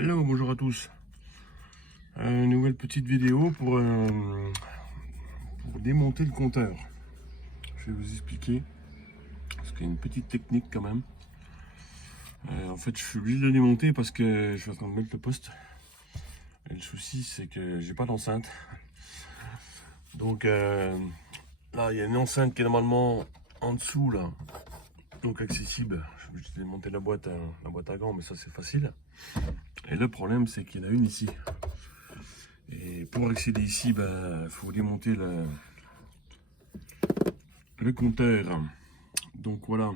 Hello, bonjour à tous. Une nouvelle petite vidéo pour démonter le compteur. Je vais vous expliquer, parce qu'il y a une petite technique quand même. En fait, je suis obligé de le démonter parce que je suis en train de mettre le poste. Et le souci, c'est que j'ai pas d'enceinte. Donc là, il y a une enceinte qui est normalement en dessous, là, donc accessible. Je suis obligé de démonter la boîte à gants, mais ça c'est facile. Et le problème, c'est qu'il y en a une ici. Et pour accéder ici, il faut démonter le compteur. Donc voilà.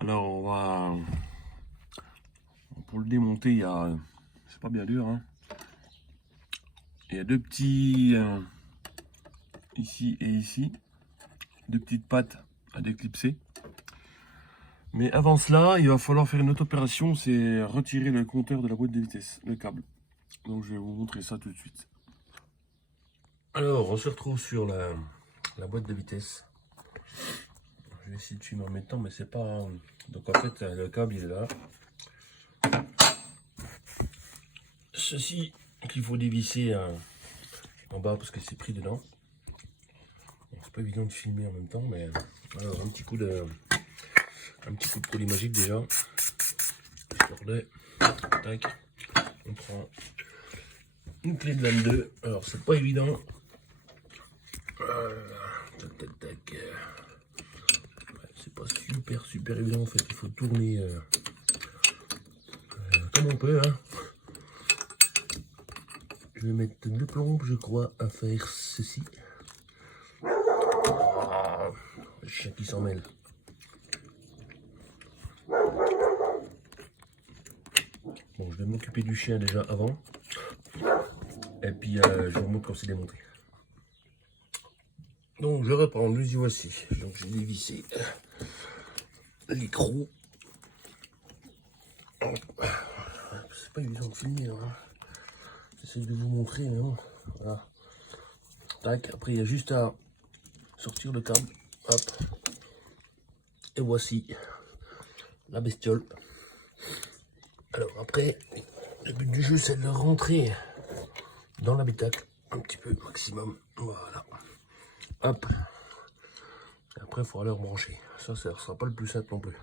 Alors pour le démonter, c'est pas bien dur, hein. Il y a deux petits ici et ici, deux petites pattes à déclipser. Mais avant cela, il va falloir faire une autre opération, c'est retirer le compteur de la boîte de vitesse, le câble. Donc je vais vous montrer ça tout de suite. Alors on se retrouve sur la boîte de vitesse. Je vais essayer de filmer en même temps, mais c'est pas. Donc en fait, le câble il est là. Ceci qu'il faut dévisser en bas parce que c'est pris dedans. C'est pas évident de filmer en même temps, mais alors un petit coup de produit magique déjà. Tac. On prend une clé de lame 2. Alors c'est pas évident. Tac. C'est pas super évident en fait. Il faut tourner comme on peut, hein. Je vais mettre deux plombes, je crois, à faire ceci. Ah, le chien qui s'en mêle. Bon, je vais m'occuper du chien déjà avant. Et puis, je vous montre quand c'est démonté. Donc, je reprends, nous y voici. Donc, j'ai dévissé l'écrou. C'est pas évident de filmer, hein. J'essaie de vous montrer, mais bon, voilà. Tac, après, il y a juste à sortir le câble. Hop. Et voici la bestiole. Alors après, le but du jeu, c'est de rentrer dans l'habitacle un petit peu maximum. Voilà. Hop. Et après, il faudra le rebrancher. Ça ne sera pas le plus simple non plus.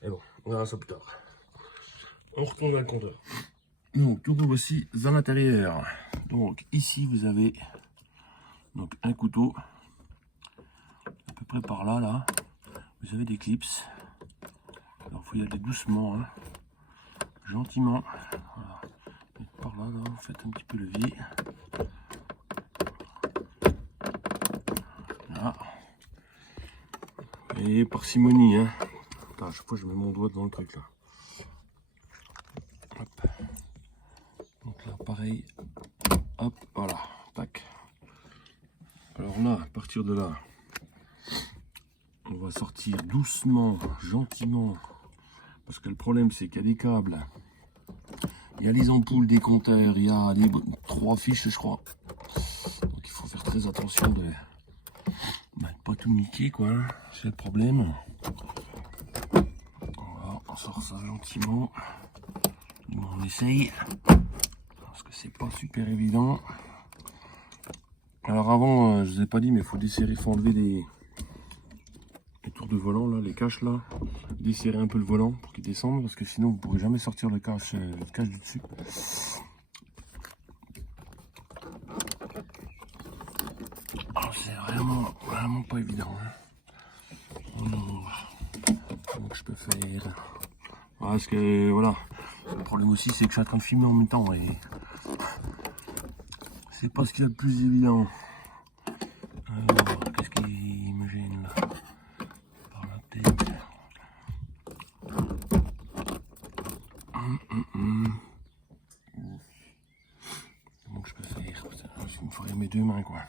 Mais bon, on verra ça plus tard. On retourne dans le compteur. Donc, tout voici à l'intérieur. Donc, ici, vous avez donc un couteau. À peu près par là. Vous avez des clips. Alors, il faut y aller doucement, hein. Gentiment. Voilà. Et par là, vous faites un petit peu levier. Là. Et parcimonie, hein. Attends, à chaque fois je mets mon doigt dans le truc là. Hop. Donc là pareil. Hop, voilà. Tac. Alors là, à partir de là, on va sortir doucement, gentiment. Parce que le problème c'est qu'il y a des câbles. Il y a les ampoules des compteurs, il y a les 3 fiches je crois. Donc il faut faire très attention de pas tout niquer quoi. C'est le problème. Voilà, on sort ça gentiment. On essaye. Parce que c'est pas super évident. Alors avant, je vous ai pas dit, mais il faut desserrer, il faut enlever les tours de volant là, les caches là. Desserrer un peu le volant pour qu'il descende, parce que sinon vous ne pourrez jamais sortir le cache du dessus. Oh, c'est vraiment pas évident, hein. Donc je peux faire. Parce que voilà, le problème aussi c'est que je suis en train de filmer en même temps et c'est pas ce qu'il y a de plus évident. Alors, qu'est-ce qui me gêne là? Par la tête. Donc je peux faire. Il me faudrait mes deux mains quoi.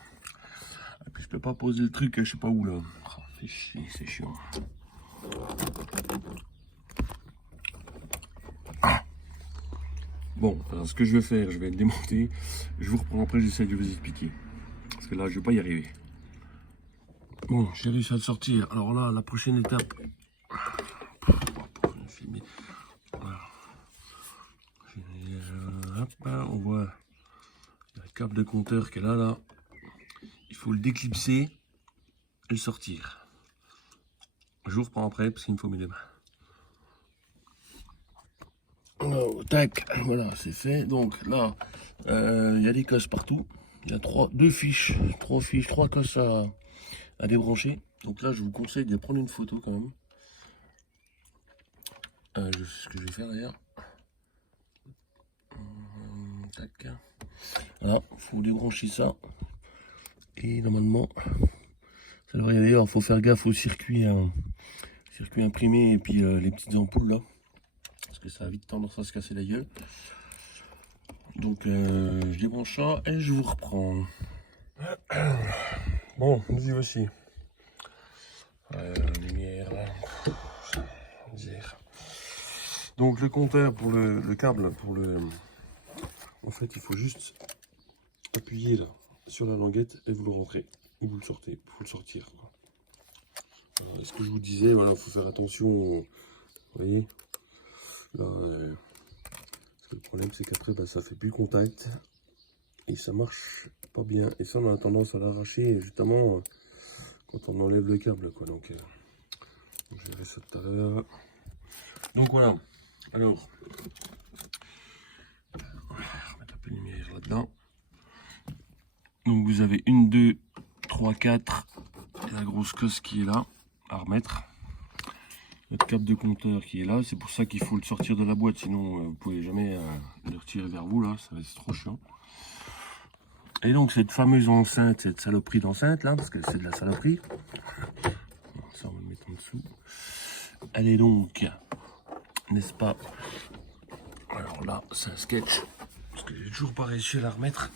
Et puis je peux pas poser le truc je sais pas où là. Oh, c'est chiant, c'est chiant. Bon, alors ce que je vais faire, je vais le démonter. Je vous reprends après, j'essaie de vous expliquer. Parce que là, je vais pas y arriver. Bon, j'ai réussi à le sortir. Alors là, la prochaine étape. Pour filmer. Voilà. J'ai câble de compteur qui est là, il faut le déclipser et le sortir. Je vous reprends après parce qu'il me faut mes deux mains. Alors, tac, voilà, c'est fait. Donc là, il y a des cosses partout. Il y a trois cosses à débrancher. Donc là, je vous conseille de prendre une photo quand même. Ce que je vais faire d'ailleurs. Tac. Voilà, il faut débrancher ça. Et normalement, ça devrait y aller. Alors, il faut faire gaffe au circuit imprimé et puis les petites ampoules là. Parce que ça a vite tendance à se casser la gueule. Donc, je débranche ça et je vous reprends. Bon, nous y voici. Lumière là. Donc le compteur pour le câble, en fait il faut juste appuyer là sur la languette et vous le rentrez ou vous le sortez, il faut le sortir. Ce que je vous disais, voilà, il faut faire attention, vous voyez, là, parce que le problème c'est qu'après bah, ça fait plus contact et ça marche pas bien et ça on a tendance à l'arracher justement quand on enlève le câble quoi. Donc je verrai ça tout à l'heure. Donc voilà, alors on va remettre un peu de lumière là-dedans. Donc vous avez 1, 2, 3, 4 et la grosse cosse qui est là à remettre. Notre câble de compteur qui est là, c'est pour ça qu'il faut le sortir de la boîte, sinon vous pouvez jamais le retirer vers vous là, ça va être trop chiant. Et donc cette fameuse enceinte, cette saloperie d'enceinte là, parce que c'est de la saloperie, ça on va le mettre en dessous. Elle est donc, n'est-ce pas, alors là c'est un sketch, parce que j'ai toujours pas réussi à la remettre.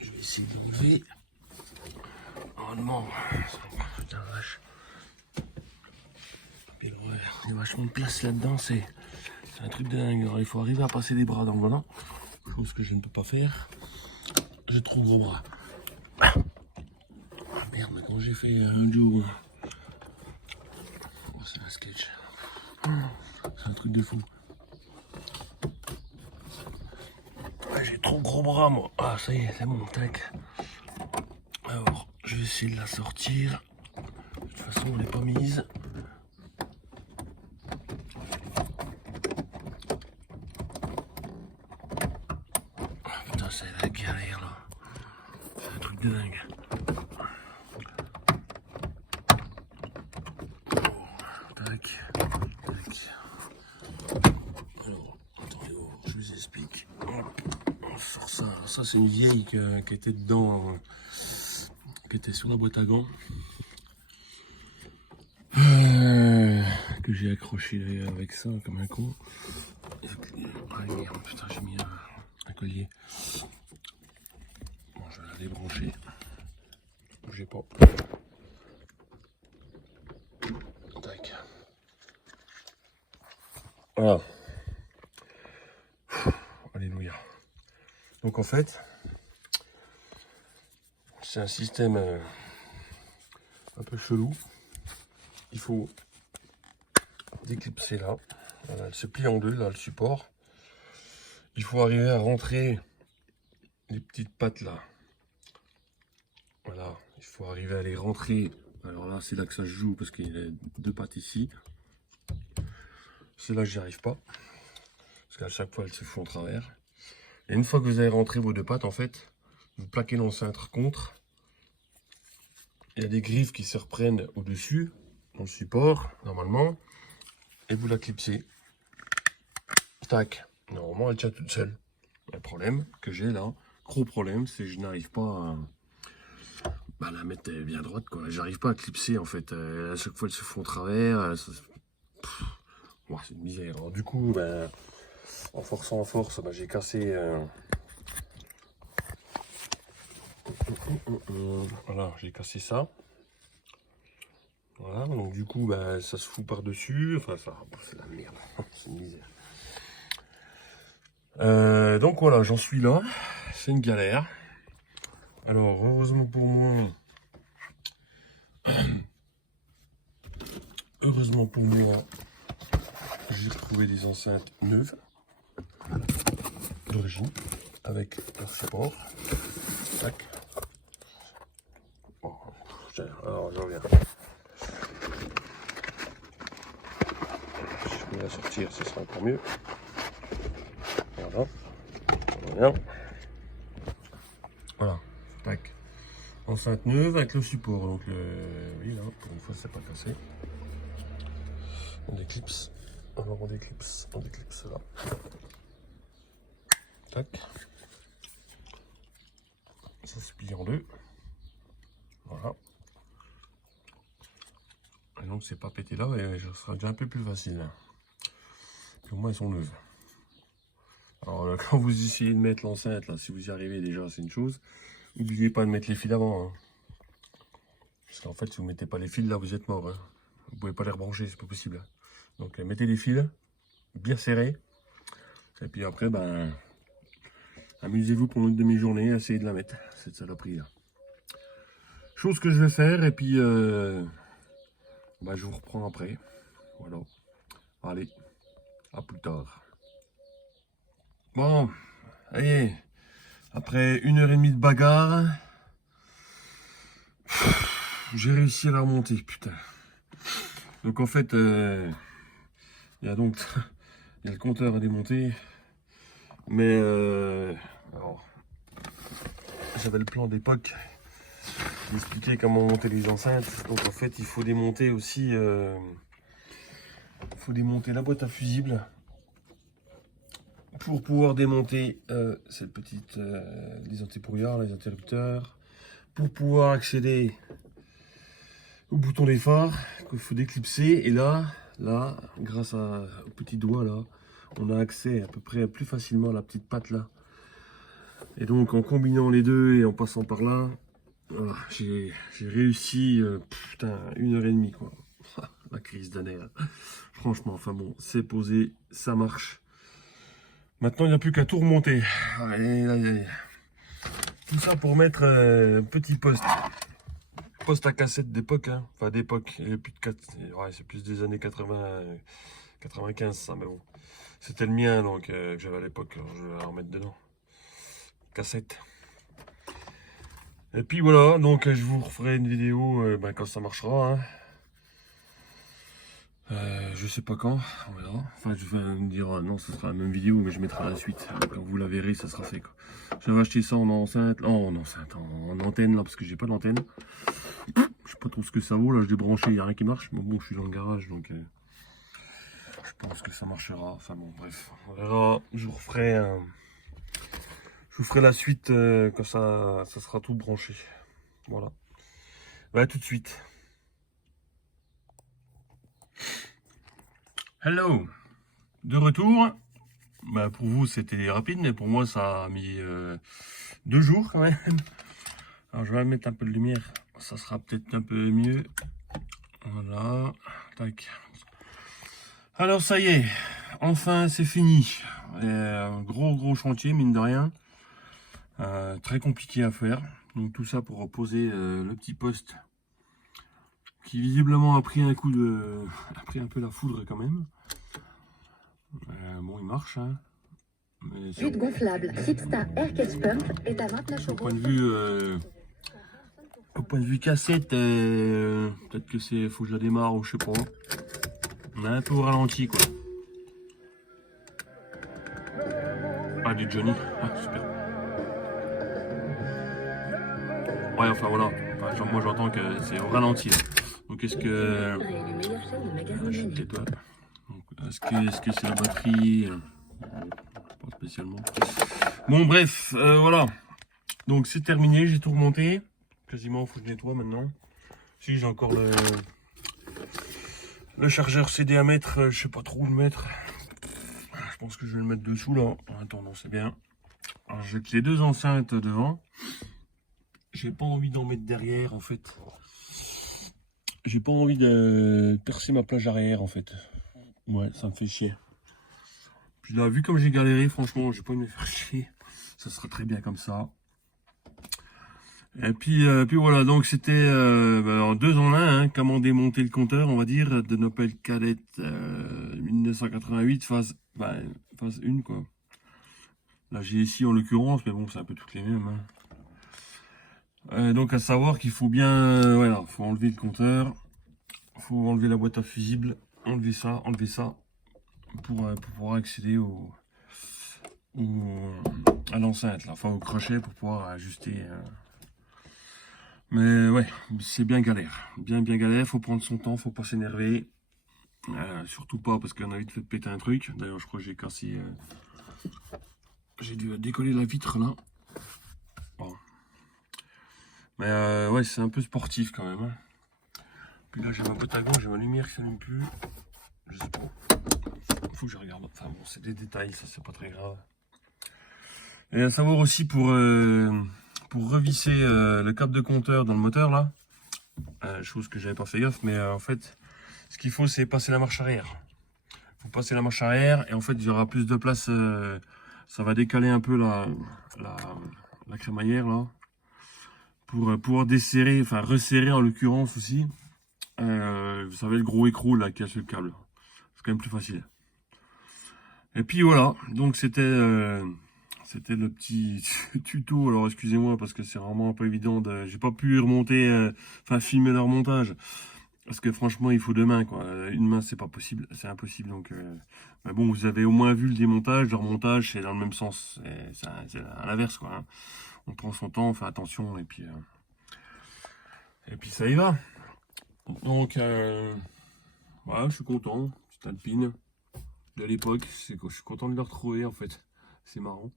Je vais essayer de l'enlever. Normalement, putain vache. Puis alors, il y a vachement de place là-dedans, c'est un truc de dingue. Alors, il faut arriver à passer les bras dans le volant, chose que je ne peux pas faire. J'ai trop gros bras. Ah merde, mais quand j'ai fait un jour, oh, c'est un sketch. C'est un truc de fou. J'ai trop gros bras moi. Ah ça y est, c'est bon, tac. Alors, je vais essayer de la sortir. De toute façon, elle n'est pas mise. Ah, putain, c'est la galère là. C'est un truc de dingue. Oh, tac, tac. Alors, attendez, je vous explique. On sort ça. Alors, ça, c'est une vieille qui était dedans, qui était sur la boîte à gants. Que j'ai accroché avec ça comme un con. Ah merde, putain, j'ai mis un collier. Bon, je vais la débrancher. Bougez pas. Tac. Voilà. Alléluia. Donc en fait, c'est un système un peu chelou. Il faut déclipser là. Voilà, elle se plie en deux, là, le support. Il faut arriver à rentrer les petites pattes là. Voilà, il faut arriver à les rentrer. Alors là, c'est là que ça se joue parce qu'il y a deux pattes ici. C'est là que j'y arrive pas. Parce qu'à chaque fois, elles se font en travers. Et une fois que vous avez rentré vos deux pattes, en fait, vous plaquez l'enceinte contre. Il y a des griffes qui se reprennent au-dessus, dans le support, normalement. Et vous la clipsez. Tac. Normalement, elle tient toute seule. Le problème que j'ai là, gros problème, c'est que je n'arrive pas à la mettre bien droite, quoi. J'arrive pas à clipser, en fait. À chaque fois, elles se font au travers. Ouais, c'est une misère. Alors, du coup, ben, en forçant en force, ben, j'ai cassé... Voilà, j'ai cassé ça. Voilà, donc du coup, bah, ça se fout par-dessus. Enfin, ça, c'est la merde. C'est une misère. Donc voilà, j'en suis là. C'est une galère. Alors, heureusement pour moi... Heureusement pour moi, j'ai retrouvé des enceintes neuves. d'origine avec leur support. Tac. Bon, alors je reviens. Si je peux la sortir, ce sera encore mieux. Voilà. On revient. Voilà. Tac. Enceinte neuve avec le support. Donc oui là, pour une fois c'est pas cassé. On déclipse. Alors on déclipse là. Tac. Ça se plie en deux. Voilà. Et donc c'est pas pété là et ça sera déjà un peu plus facile. Puis au moins elles sont neuves. Alors là, quand vous essayez de mettre l'enceinte là, si vous y arrivez déjà c'est une chose. N'oubliez pas de mettre les fils avant. Hein. Parce qu'en fait si vous mettez pas les fils là vous êtes mort. Hein. Vous pouvez pas les rebrancher, c'est pas possible. Hein. Donc mettez les fils bien serrés. Et puis après ben amusez-vous pour une demi-journée, essayez de la mettre, cette saloperie là. Chose que je vais faire et puis bah, je vous reprends après. Voilà. Allez, à plus tard. Bon, allez, après 1h30 de bagarre, j'ai réussi à la remonter, putain. Donc en fait, il y a donc il y a le compteur à démonter. Mais alors, j'avais le plan d'époque. Expliquer comment monter les enceintes. Donc en fait il faut démonter aussi la boîte à fusibles pour pouvoir démonter cette petite les antibrouillards, les interrupteurs, pour pouvoir accéder au bouton des phares qu'il faut déclipser. Et là grâce au petit doigt là on a accès à peu près plus facilement à la petite patte là. Et donc en combinant les deux et en passant par là, voilà, j'ai réussi, putain, 1h30 quoi. La crise d'année. Franchement, enfin bon, c'est posé, ça marche. Maintenant, il n'y a plus qu'à tout remonter. Allez, allez, allez. Tout ça pour mettre un petit poste. Poste à cassette d'époque, hein. Enfin d'époque. Il y a plus de 4... ouais, c'est plus des années 80, 95 ça, mais bon. C'était le mien donc que j'avais à l'époque. Je vais la remettre dedans. Cassette. Et puis voilà, donc je vous referai une vidéo quand ça marchera. Hein. Je sais pas quand, on verra. Enfin, je vais me dire, non, ce sera la même vidéo, mais je mettrai la suite. Quand vous la verrez, ça sera fait. J'avais acheté ça en enceinte, en antenne, là, parce que j'ai pas d'antenne. Je sais pas trop ce que ça vaut, là, je l'ai branché, il n'y a rien qui marche. Mais bon, je suis dans le garage, donc je pense que ça marchera. Enfin bon, bref, on verra. Je vous referai la suite quand ça sera tout branché. Voilà. Bah, tout de suite. Hello. De retour. Bah, pour vous, c'était rapide, mais pour moi, ça a mis 2 jours quand même. Alors, je vais mettre un peu de lumière. Ça sera peut-être un peu mieux. Voilà. Tac. Alors, ça y est. Enfin, c'est fini. Un gros chantier, mine de rien. Très compliqué à faire. Donc tout ça pour poser le petit poste qui visiblement a pris un coup de... a pris un peu la foudre quand même. Bon, il marche. Hein. Lutte gonflable Sipsta Air Catch Pump est à 29 au euros. point de vue cassette, peut-être que c'est... faut que je la démarre ou je sais pas. On a un peu au ralenti quoi. Ah, du Johnny. Ah, super. Ouais, enfin voilà. Enfin, moi j'entends que c'est au ralenti. Là. Donc est-ce que... je sais peut-être pas. Est-ce que c'est la batterie? Pas spécialement. Bon bref, voilà. Donc c'est terminé, j'ai tout remonté. Quasiment, il faut que je nettoie maintenant. Si j'ai encore le chargeur CD à mettre, je sais pas trop où le mettre. Je pense que je vais le mettre dessous là. En attendant, c'est bien. Alors j'ai les 2 enceintes devant. J'ai pas envie d'en mettre derrière en fait. J'ai pas envie de percer ma plage arrière en fait. Ouais, ça me fait chier. Puis là, vu comme j'ai galéré, franchement, j'ai pas envie de me faire chier. Ça sera très bien comme ça. Et puis voilà, donc c'était en 2 en 1, hein, comment démonter le compteur, on va dire, de Opel Kadett 1988, phase 1 quoi. La GSI en l'occurrence, mais bon, c'est un peu toutes les mêmes. Hein. Donc à savoir qu'il faut bien, voilà, faut enlever le compteur, faut enlever la boîte à fusible, enlever ça pour pouvoir accéder à l'enceinte, là, enfin au crochet pour pouvoir ajuster. Mais ouais, c'est bien galère, bien galère, faut prendre son temps, faut pas s'énerver. Surtout pas parce qu'on a vite fait péter un truc. D'ailleurs, je crois que j'ai cassé. J'ai dû décoller la vitre là. Bon. Mais ouais, c'est un peu sportif quand même. Hein. Puis là, j'ai ma boîte à gants, j'ai ma lumière qui s'allume plus. Je sais pas. Faut que je regarde. Enfin bon, c'est des détails, ça c'est pas très grave. Et à savoir aussi pour revisser le câble de compteur dans le moteur là. Chose que j'avais pas fait gaffe, mais en fait. Ce qu'il faut, c'est passer la marche arrière. Il faut passer la marche arrière et en fait, il y aura plus de place. Ça va décaler un peu la crémaillère là. Pour pouvoir desserrer, enfin resserrer en l'occurrence aussi. Vous savez, le gros écrou là qui a sur le câble. C'est quand même plus facile. Et puis voilà. Donc c'était le petit tuto. Alors excusez-moi parce que c'est vraiment pas évident. J'ai pas pu remonter, enfin filmer le remontage. Parce que franchement, il faut deux mains, quoi. Une main, c'est pas possible, c'est impossible. Donc, mais bon, vous avez au moins vu le démontage, le remontage, c'est dans le même sens. C'est à l'inverse, quoi. Hein. On prend son temps, on fait attention, et puis ça y va. Donc, voilà, je suis content. Petit Alpine de l'époque, je suis content de le retrouver, en fait. C'est marrant.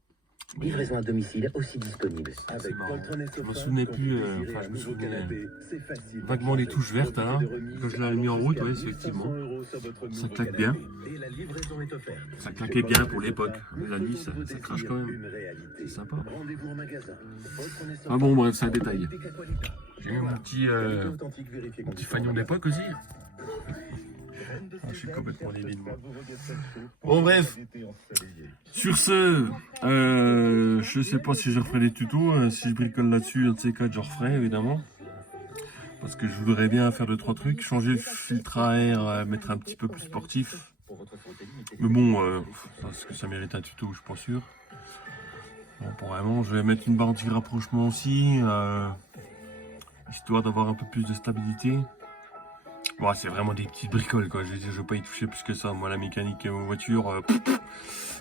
Livraison à domicile aussi disponible. C'est marrant. Je me souvenais plus, enfin je me souvenais vaguement des touches vertes là. Quand je l'avais mis en route, oui, effectivement. Ça claque bien. Ça claquait bien pour l'époque. Mais la nuit, ça crache quand même. C'est sympa. Ah bon, bref, c'est un détail. J'ai eu mon petit fagnon d'époque aussi. Ah, je suis complètement débile. Bon bref, sur ce, je sais pas si je referai des tutos, si je bricole là-dessus, un de ces quatre, je referai évidemment. Parce que je voudrais bien faire 2-3 trucs, changer le filtre à air, mettre un petit peu plus sportif. Mais bon, parce que ça mérite un tuto, je suis pas sûr. Bon, pour vraiment, je vais mettre une barre anti-rapprochement aussi, histoire d'avoir un peu plus de stabilité. Bon, c'est vraiment des petites bricoles quoi, je veux pas y toucher plus que ça. Moi la mécanique aux voitures,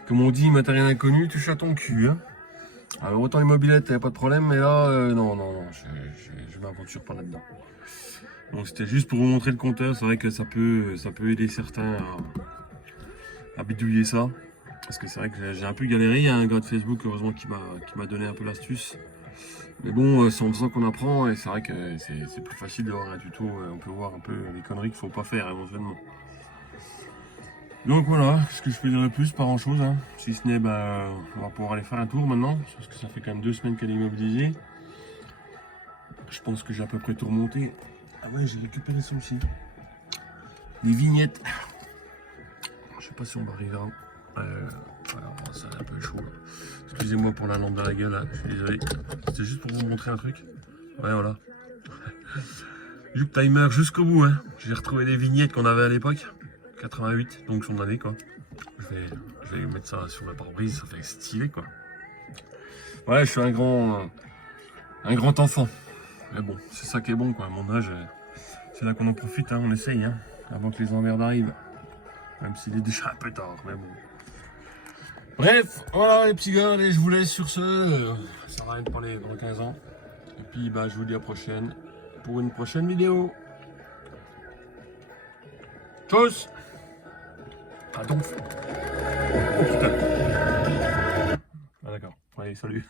comme on dit, matériel inconnu, touche à ton cul. Hein. Alors autant les mobilettes, y a pas de problème, mais là, non, je m'aventure pas là-dedans. Donc c'était juste pour vous montrer le compteur, c'est vrai que ça peut aider certains à bidouiller ça. Parce que c'est vrai que j'ai un peu galéré, il y a un gars de Facebook heureusement qui m'a donné un peu l'astuce. Mais bon, c'est en faisant qu'on apprend et c'est vrai que c'est plus facile d'avoir un tuto, on peut voir un peu les conneries qu'il faut pas faire éventuellement. Donc voilà, ce que je peux dire de plus, pas grand chose, hein. Si ce n'est, on va pouvoir aller faire un tour maintenant, parce que ça fait quand même 2 semaines qu'elle est immobilisée. Je pense que j'ai à peu près tout remonté. Ah ouais, j'ai récupéré ça aussi. Les vignettes. Je sais pas si on va arriver à... Alors, c'est un peu chaud. Excusez-moi pour la lampe dans la gueule, hein. Je suis désolé. C'était juste pour vous montrer un truc. Ouais, voilà. Juke Timer jusqu'au bout. Hein. J'ai retrouvé les vignettes qu'on avait à l'époque. 88, donc son année, quoi. Je vais mettre ça sur le pare-brise, ça fait stylé, quoi. Ouais, je suis un grand enfant. Mais bon, c'est ça qui est bon, quoi. À mon âge, c'est là qu'on en profite, hein. On essaye, hein, avant que les emmerdes arrivent. Même s'il est déjà un peu tard, mais bon. Bref, voilà les petits gars, allez, je vous laisse sur ce. Ça sert à rien de parler pendant 15 ans. Et puis je vous dis à la prochaine pour une prochaine vidéo. Tchuss. Ah donc. Oh putain. Ah d'accord, allez, salut.